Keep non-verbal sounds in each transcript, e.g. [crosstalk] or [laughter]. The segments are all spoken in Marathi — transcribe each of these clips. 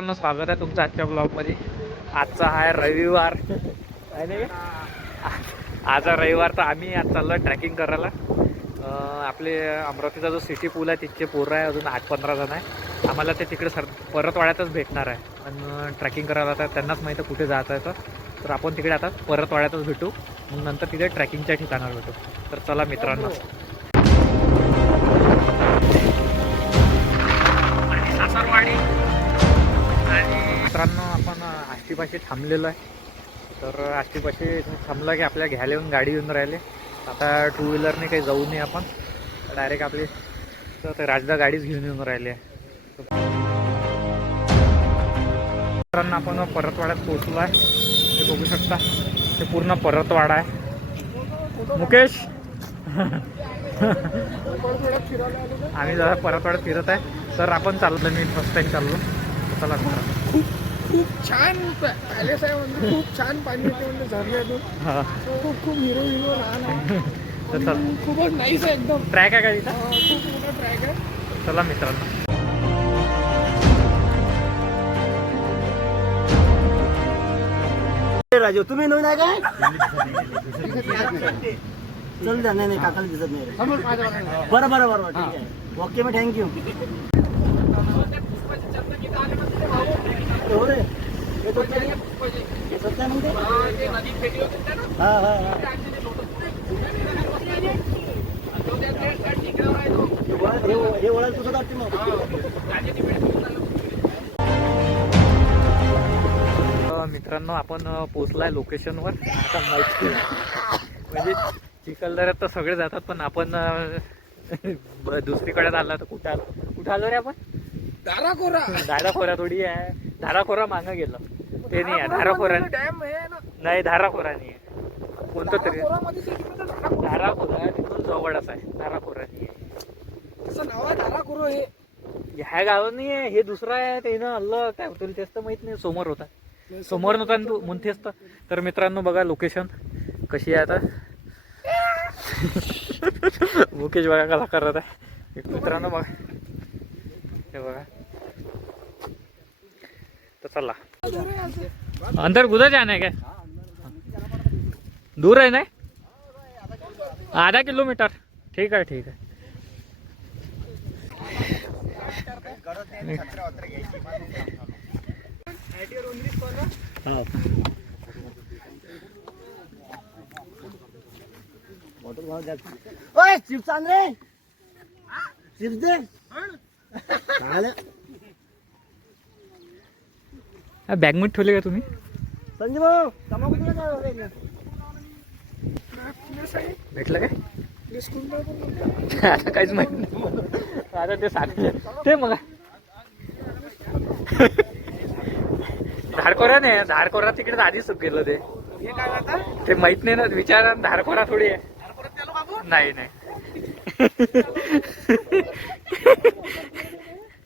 मित्रांनो स्वागत आहे तुमचं आजच्या ब्लॉगमध्ये आजचा आहे रविवार. आहे आज रविवार तर आम्ही आज चाललो ट्रॅकिंग करायला. आपले अमरावतीचा जो सिटी पूल आहे तिथचे पोरं आहे अजून आठ पंधरा जण आहे. आम्हाला ते तिकडे सर परतवाड्यातच भेटणार आहे. आणि ट्रॅकिंग करायला आता त्यांनाच माहिती आहे कुठे जायचं आहे तर. आपण तिकडे आता परतवाड्यातच भेटू. मग नंतर तिथे ट्रॅकिंगच्या ठिकाणावर भेटू. तर चला मित्रांनो. आष्टीपाशी थांबलेलो आहे. तर आष्टीपाशी थांबलं की आपल्या घ्यायला येऊन गाडी येऊन राहिले. आता टू व्हीलरने काही जाऊ नये आपण. डायरेक्ट आपली तर ते राजदा गाडीच घेऊन येऊन राहिली. आहे आपण परतवाड्यात पोहोचलो आहे. ते बघू शकता ते पूर्ण परतवाडा आहे. मुकेश! आम्ही जरा परतवाड्यात फिरत आहे. तर आपण चाललो मी फर्स्ट टाइम चाललो. चला खूप खूप छान पॅलेस आहे म्हणजे खूप छान पाणी येते म्हणजे झरण्यातून हा. खूप खूप हिरो हिरो लहान आहे. खूपच नाईस आहे एकदम. ट्रॅक आहे गाडीचा अं, खूप मोठा ट्रॅक आहे. चला मित्रांनो. राजू तुम्ही नवीन आहे काय? चल द्या नाही नाही काकाला दिसत नाही बरं बरं बरं, ठीक आहे. ओके मग थँक्यू हे हा हा हा हे वळायला तुझं वाटते मग मित्रांनो आपण अ, पोचलाय लोकेशनवर आता माहिती म्हणजे चिखलदऱ्यात तर सगळे जातात पण आपण [laughs] दुसरीकडे आला तर कुठं आलो? कुठं आलो रे आपण? दाराकोरा धाराखोरा थोडी आहे. धाराखोरा मागं गेलो. ते नाही आहे. धाराखोरा डॅम आहे ना. नाही धाराखोरा नाही आहे. कोणतं तरी. धाराखोरा तिथून जवळच आहे. धाराखोरा नाही आहे. असं नाव आहे हे. ह्या गावात नाही आहे. हे दुसरं आहे. ते ना अल्ल काय तुला तेच तर माहीत नाही. समोर होता. समोर नव्हता ना तू मुंथेच तर. तर मित्रांनो बघा लोकेशन. कशी आहे आता? [laughs] मुकेश बघा कसा करत आहे मित्रांनो बघा. हे बघा. तर चला. अंदर गुदा जाणं आहे काय? दूर आहे ना आधा किलोमीटर. ठीक आहे ठीक आहे चिप्स आण रे। चिप्स दे। बॅगमध्ये ठेवले का तुम्ही? संजय भाऊ? भेटलं काय? आता काहीच माहीत नाही आता ते सांगले ते मग धारकोरा नाही धारकोरा तिकडे आधीच गेलं ते. हे ते माहीत नाही ना विचार धारकोरा थोडी आहे. नाही नाही [laughs]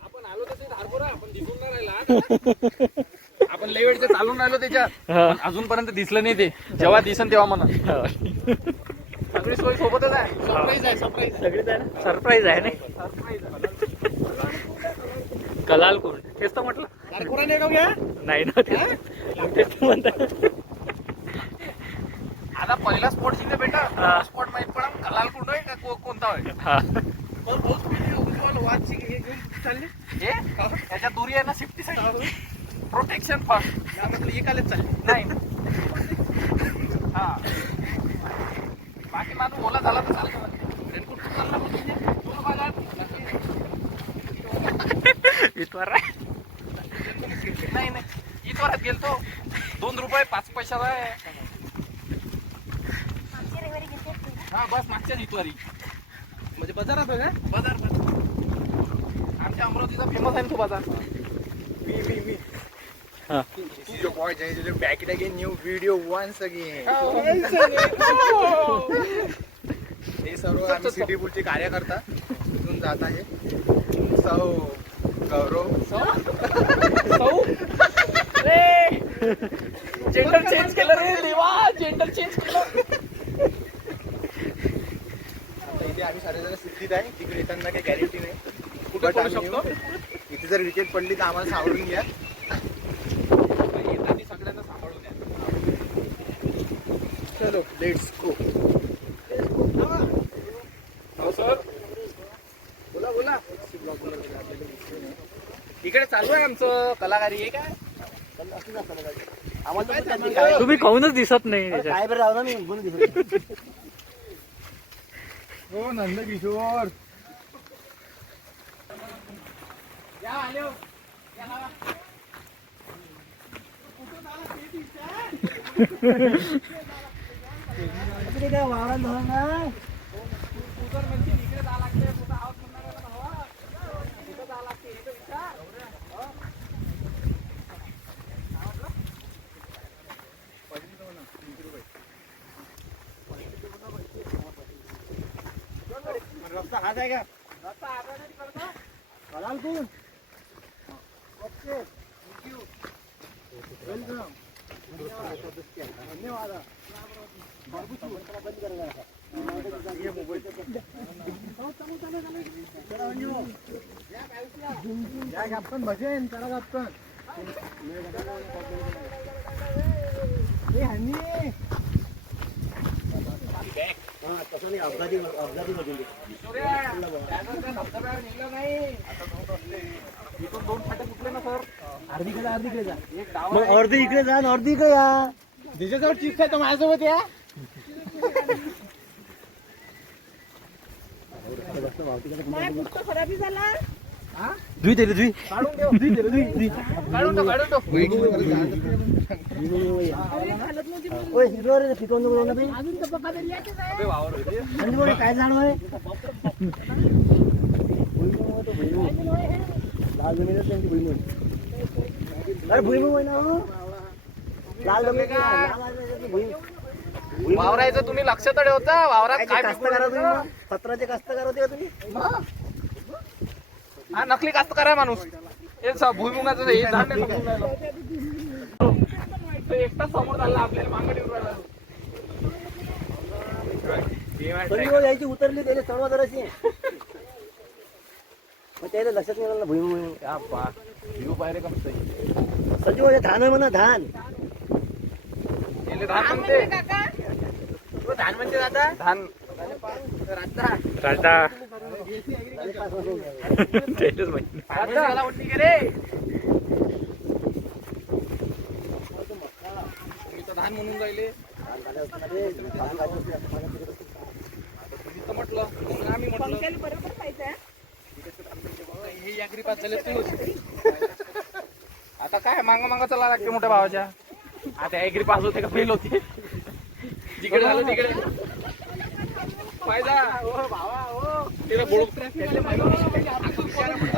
आपण आलो तसे दारकोरा आपण दिसून नाही राहिला आपण लई वेळचे चालून राहिलो त्याच्यात. हा. अजूनपर्यंत दिसलं नाही ते. जेव्हा दिसन तेव्हा म्हणा. हा. सगळी सोय सोबतच आहे. सरप्राईज आहे सरप्राईज सगळीच आहे ना? सरप्राईज कलाल कोण? तेच तर म्हटलं. नाही का घ्या नाही ना ते तेच तर म्हणतात. आता पहिला स्पॉट जिथे बेटा. स्पॉट माहीत पडा कलाल कुंड आहे का को- कोणता आहे? वाचची हे घेऊन चालली. हे? त्याच्या दुरी आहे ना सेफ्टीसाठी प्रोटेक्शन फर्स्ट या म्हटलं हे कालच चालली. नाही. हा. बाकी माणूस ओला झाला तर चालतं. रेनकोट चालला दोन बाजार विचार नाही नाही. इथवरात गेलतो. दोन रुपये पाच पैशाला आहे हा बस मागच्याच इतवारी. म्हणजे बाजारात का? बाजार बाजार आमच्या अमरावतीचा फेमस आहे ना तो बाजार? मी मी मी. हा. This is your boy Jay Jay back it again, new video once again. हे सर्व आम्ही सिटी पूलचे कार्यकर्ता इथून जात आहे. सौ गौरव. सौ? जेंडर चेंज [laughs] केलं रे देवा जेंडर चेंज केलं. आता [laughs] इथे आम्ही सर्वजण सिद्धीत आहे. तिकडे येताना काही गॅरंटी नाही. कुठे पडू शकतो. इथे जर विकेट पडली तर आम्हाला सावरून घ्या. येताना सगळ्यांना सांभाळून या चलो लेट्स गो हो सर बोला बोला. इकडे चालू आहे आमचं कलाकारी आहे काय? आम्हाला तुम्ही खाऊनच दिसत नाही काय बरं राहू ना मी बोलून दिसत हो नंद रस्ता हाच आहे का रस्ता आरामात करतो. कराल तू ओके थँक्यू वेलकम धन्यवाद बंद करा या आपण भजेन करा कॅप्टन तसं नाही अपघाती अपघाती बघून मग अर्धी इकडे जा आणि अर्धी इकडे या. ज्याच्याजवळ चिप्स आहे तो माझ्यासोबत या. ओय हिरो रे पिकवून नको ना बे अबे वावर होते. बोले काय झाड होय? लाल जमीन त्यांची भुईमुग. अरे भुईमुग होय ना हो? लाल भुईमुग. वावरायचं तुम्ही लक्ष तर ठेवता वावरात काय कास्तकार पिकवलं तुम्ही? मग? पत्राचे कास्तकार होते का तुम्ही? हा नकली कास्त करा माणूस. हे स- भुईमुगाचं हे झाड नाही समजून राहिलं. तो एकटाच समोर चालला आपल्याला मागं ठेवून राहिला. संजीव यायची उतरली त्याला सर्व जराशी मग त्याला लक्षात नाही आलं बा, व्ह्यू पाहिजे का. संजीव हे धान आहे म्हणा धान. धान म्हणते. धान म्हणजे दादा. धान. राजा त्यालाच माहिती धान म्हणून राहिले. म्हटलं आम्ही म्हटलं. हे यागरी पास झाले तू आता काय मांग मांग चला लागते मोठ्या भावाच्या. आता ऍग्री पास होते का फेल होते. जिकडे झालं तिकडे. फायदा. ओ भावा ओ तिला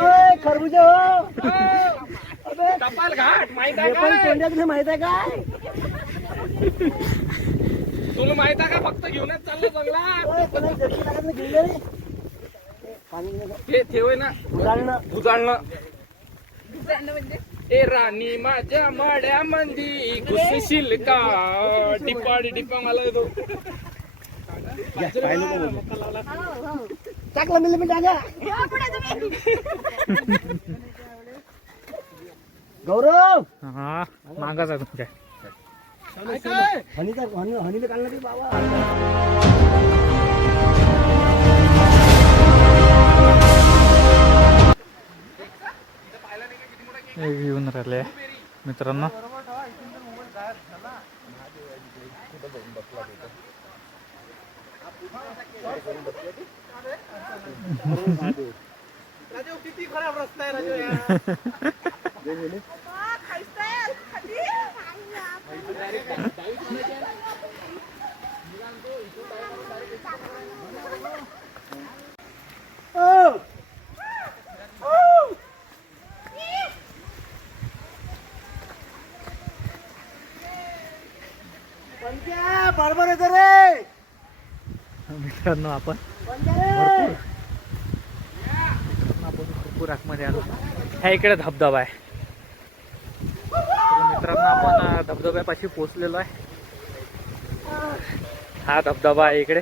ओय, खरबुजे हो. अबे, कपाल घाट माहीत आहे हे तुला माहीत आहे काय? तुला माहीत आहे का फक्त घेऊनच चाललं जंगलात. ते ठेवय ना. उजाळणं ए राणी माझ्या माड्या मंदी घुसशील का डिपाडी डिपा मला येतो टाकला मिल मी टाका गौरव! हा मागाचा तुमच्या. हनीचा हनी हनीला काढला की बाबा. हे घेऊन राहिले. मित्रांनो. राजू किती खराब रस्ता आहे राजू या ओ! ओ! पंक्या, बरोबर येतो रे. मित्रांनो आपण भरपूर आतमध्ये आलो. ह्या इकडे धबधबा आहे. तर मित्रांनो आपण धबधब्यापाशी पोहोचलेलो आहे. हा धबधबा आहे इकडे.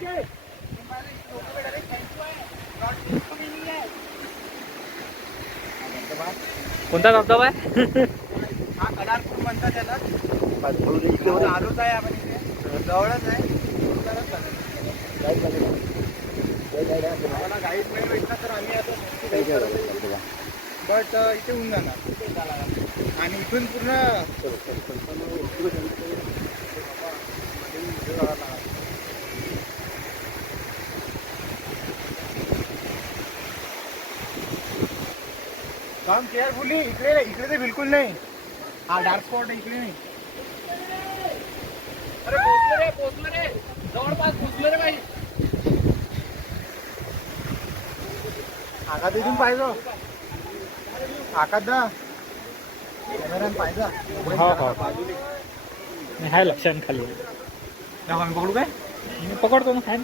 कोणता धबधबा आहे? हा कडारपूर म्हणतात त्याला. आलोच आहे आपण जवळच आहे. आम्हाला गाईड नाही भेटला तर आम्ही आता बट इथे होऊन जाणार. आणि इथून पूर्ण काम केअरफुली इकडे इकडे तर बिलकुल नाही. हा डार्क स्पॉट आहे इकडे नाही अरे पोचलो रे पोचलो रे जवळपास पोचलो रे बाई. आकात इथून पाहिजे आकात दा कॅमेरान पाहिजे हो हो. मी हाय लक्षात खाली. आम्ही पकडू काय? मी पकडतो ना.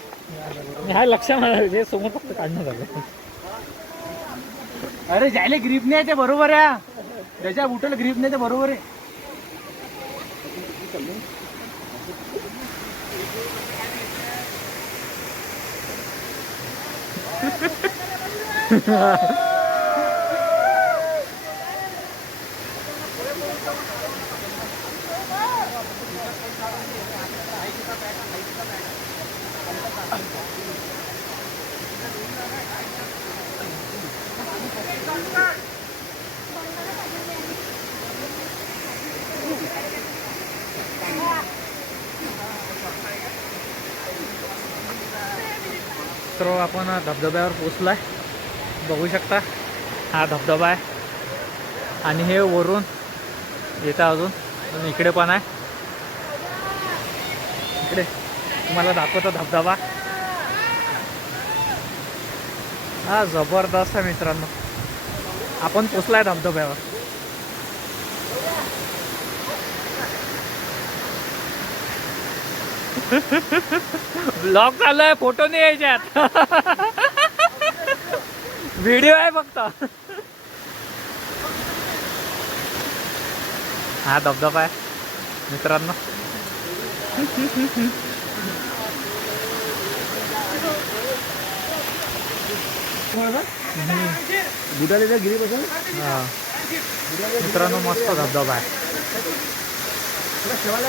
मी हाय लक्षात जे समोर फक्त काढणं झालं. अरे जायला ग्रीप नाही ते बरोबर आहे. त्याच्या बुटाला ग्रीप नाही ते बरोबर आहे. तर आपण धबधब्यावर पोचलाय बघू शकता. हा धबधबा आहे. आणि हे वरून येतं अजून. इकडे पण आहे. इकडे. तुम्हाला दाखवतो धबधबा. हा जबरदस्त आहे मित्रांनो. आपण पोचलाय धबधब्यावर. [laughs] ब्लॉग चालू आहे. फोटो नाही यायच्यात. [laughs] व्हिडिओ आहे फक्त. हा धबधबा आहे मित्रांनो. गिरी बसून हा. मित्रांनो मस्त धबधबा आहे. ठेवायला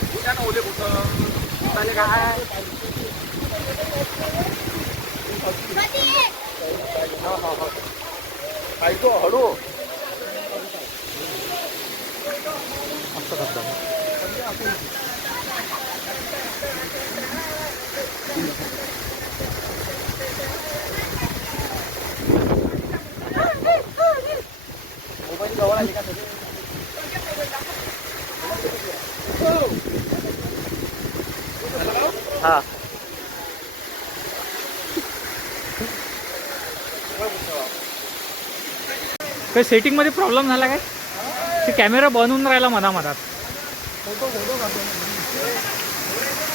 मस्त धबधबा आहे बघू शकता पाहिजो हळू. काही सेटिंगमध्ये प्रॉब्लेम झाला काय? ते कॅमेरा बनवून राहिला मधा मधात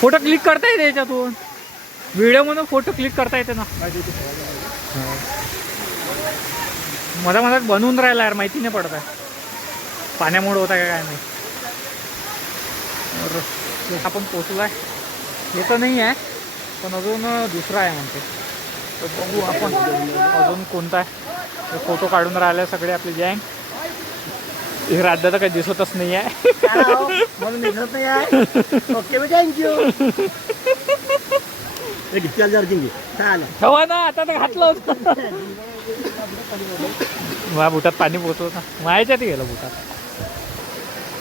फोटो क्लिक करता येते याच्यातून. व्हिडिओ म्हणून फोटो क्लिक करता येते ना. मधा मधात बनवून राहिला यार माहिती नाही पडत आहे. पाण्यामुळे होता काय नाही तर आपण पोचलाय हे तर नाही आहे पण अजून दुसरा आहे म्हणते. तर बघू आपण अजून कोणता आहे. फोटो काढून राहिले सगळे आपले गँग हे राज्य तर काही दिसतच नाही आहे राव? मला निघत नाही आहे. ओके मी थँक्यू किती हजार जिंगी काय आलं ठेवा ना आता तर घातलं होतं. माझ्या बुटात पाणी पोचवत ना माझ्याच्यात गेलं बुटात.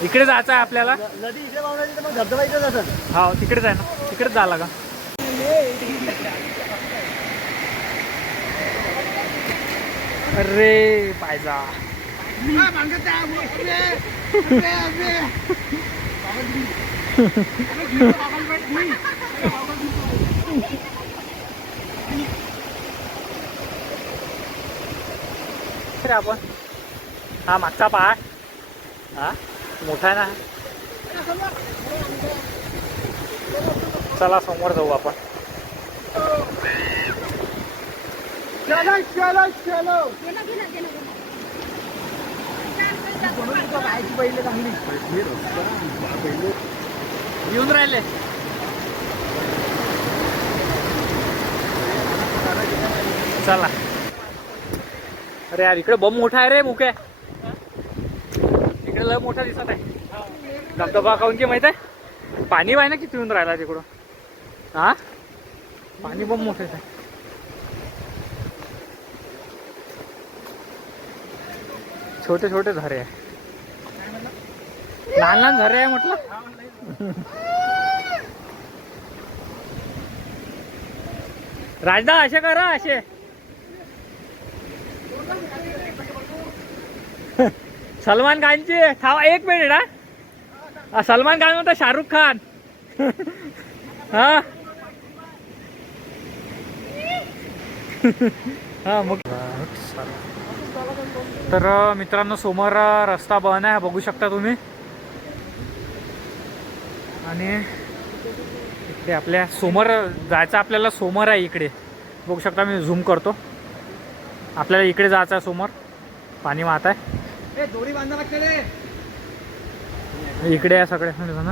इकडे जायचं आहे आपल्याला. नदी इकडे वाहून तर मग धबधबा इकडे जातात. हा तिकडेच आहे ना. तिकडेच जायला का अरे पायजा. आपण. हा मागचा पाय. हा मोठा आहे ना. चला समोर जाऊ आपण. चलो चलो चलो पहिले चांगली येऊन राहिले. चला. अरे यार इकडे बम मोठा आहे रे मुके. इकडे लय मोठा दिसत आहे. धबधबा काऊन की माहीत आहे? पाणी पाय ना किती येऊन राहिला तिकडून? हा? पाणी बम मोठेच आहे. छोटे छोटे झरे आहे. लहान लहान झरे आहे म्हटलं? राजदा असे करा असे. सलमान खानचे थांबा एक मिनिट हा. हा, सलमान खान म्हणतो शाहरुख खान. हा. हा मग तर मित्रांनो समोर रस्ता बंद आहे बघू शकता तुम्ही. आणि इकडे आपल्यासमोर जायचं आपल्याला समोर आहे इकडे. बघू शकता मी झूम करतो. आपल्याला इकडे जायचं आहे समोर. पाणी वाहत आहे. इकडे आहे सगळे. ना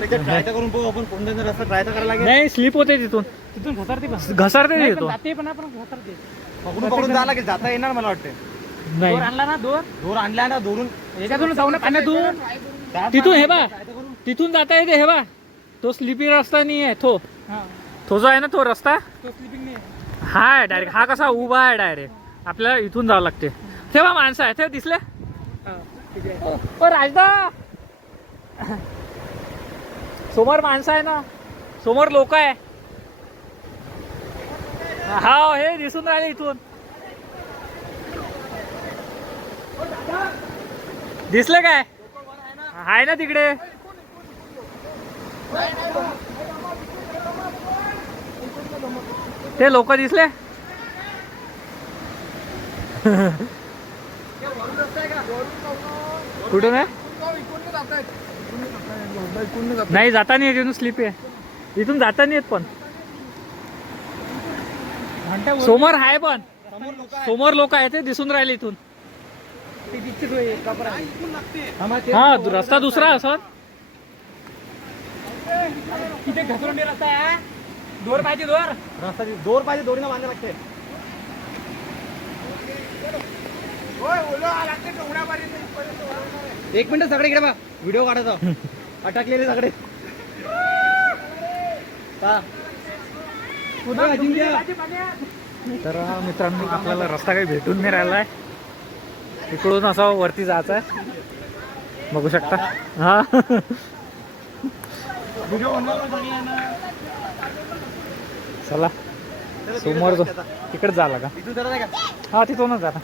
ट्राय तर करून बघू आपण. कोणत्या रस्ता ट्राय तर करायला लागेल. नाही स्लिप होते तिथून. तिथून घसरते पण. घसरते तिथून. जाते पण आपण घसरते. पकडून पकडून जायला लागेल. जाता येणार मला वाटतं नाही. दोर आणला ना दोर? दोर आणल्या ना दोरून. याच्यातून जाऊ ना पाण्यातून तिथून हे बा. तिथून जाता येते हे बा. तो स्लिपी रस्ता नाही आहे तो हा. तो जो आहे ना तो रस्ता? तो स्लिपिंग नाही हा आहे डायरेक्ट हा कसा उभा आहे डायरेक्ट आपल्याला इथून जावं लागते. तेव्हा माणसं आहे ते दिसले? हा, ठीक आहे. ओ राजदा! समोर माणसं आहे ना? समोर लोक आहे. हा हे दिसून राहिले इथून. दिसले काय? आहे ना तिकडे. ते लोक दिसले? कुठून आहे? नाही जाता नाही येत स्लिप आहे. इथून जाता नाही येत पण. समोर आहे पण. समोर लोक समोर लोक आहे ते दिसून राहिले इथून. हा रस्ता दुसरा असं तिथे घसरून रस्ता आहे दोर पाहिजे दोर. रस्ता दोर पाहिजे दोरीनं बांधा लागते. एक मिनिट सगळे इकडे बा व्हिडिओ काढायचा. अटकलेले सगळे? तर मित्रांनो आपल्याला रस्ता काही भेटून नाही राहिला आहे इकडून असं वरती जायचं आहे बघू शकता. हा. चला. समोर जो. तिकडे झाला का? इथून जरा नाही का? हा तिथूनच जाता.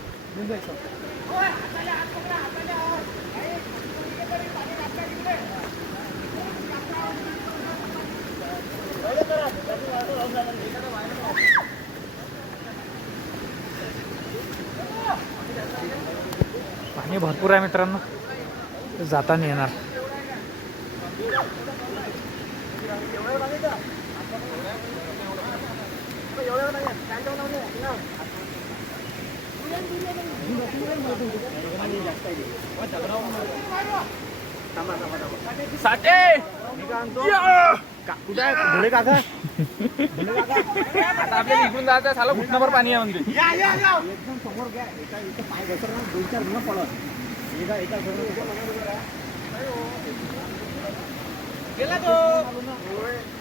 पाणी भरपूर आहे मित्रांनो. जाताना नाही येणार. साठे! कुठे आहे काका आता आपल्याला इकडून जायचं साला घुटणाभर पाणी आहे म्हणते एकदम समोर घ्या एका इथं पाय घसरणार दोन चार पडत एका एका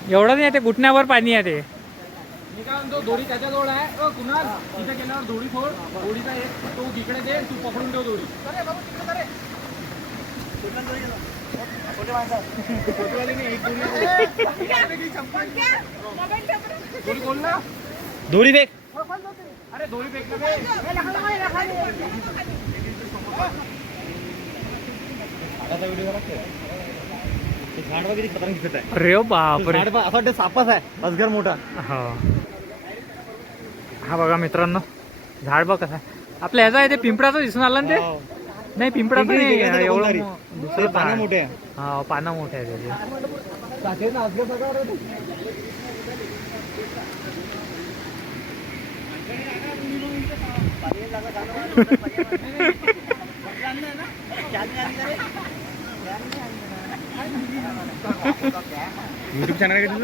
एवढं नाही ते घुटण्यावर पाणी आहे ते. मी काय म्हणतो दोरी त्याच्याजवळ आहे. कुणाल? तिथे गेल्यावर दोडी फोड. दोडीचा एक तो तिकडे दे तू पकडून ठेव दोरी. दोरी बेग अरे दोरी फेक अरे बापरे. झाड असं वाटतं सापच आहे. अजगर मोठा. हो. हा बघा मित्रांनो झाड बघ कसं आहे. आपल्या ह्याचा आहे ते पिंपळाचं दिसून आलं ना हो. ते नाही पिंपळी नाही एवढं. मो- दुसरं पानं झाड. मोठे आहे हा पानं मोठे आहे त्याचे. युट्यूब चॅनल आहे का तुझं